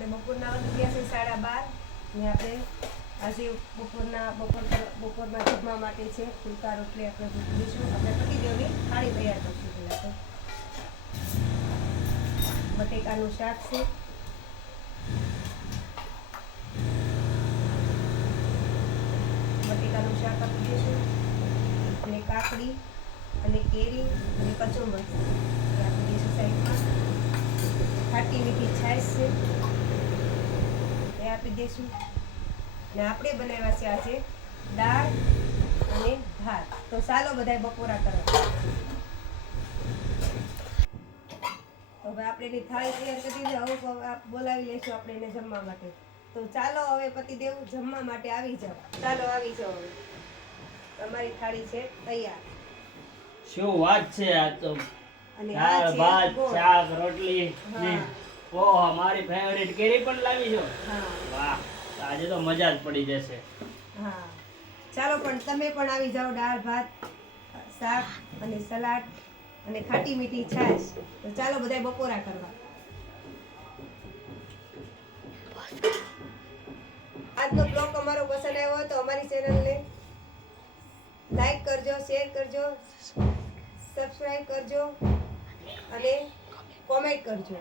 આપણે બપોરના વાગી ગયા છે 12:30 ને આપણે આજે બપોરના જમવા માટે છે ફુલકા રોટલી આપણે ભૂકીશું. આપણે પતિદેવની થાળી તૈયાર કરશું. પહેલાં તો બટેકાનું શાક છે, બટેકાનું શાક આપી દઈશું અને કાકડી અને કેરી અને કચુંબર આપી દઈશું સાઈડમાં. ખાટી મીઠી છાશ છે એ આપી દઈશું. અને આપણે બનાવ્યા છે આજે દાળ અને ભાત. તો ચાલો બધાય બપોરા કરવા. તો હવે આપણે એની થાળી તૈયાર કરી દીધી. હવે બોલાવી લઈશું આપણે એને જમવા માટે. તો ચાલો હવે પતિદેવ જમવા માટે આવી જાઓ. ચાલો આવી જાઓ. હવે તમારી થાળી છે તૈયાર. શું વાત છે આ તો. અને દાળ આ છે ભાત ગોળ. શાક રોટલી હા. ને ઓહો મારી ફેવરિટ કેરી પણ લાવી છો. હા વાહ આજે તો મજા જ પડી જશે. હા ચાલો પણ તમે પણ આવી જાઓ. દાળ ભાત શાક અને સલાડ અને ખાટી મીઠી છાશ. તો ચાલો બધાય બપોરા કરવા. આજનો બ્લોગ અમારો પસંદ આવ્યો હોય તો અમારી ચેનલને લાઈક કરજો, શેર કરજો, સબસ્ક્રાઇબ કરજો અને કોમેન્ટ કરજો.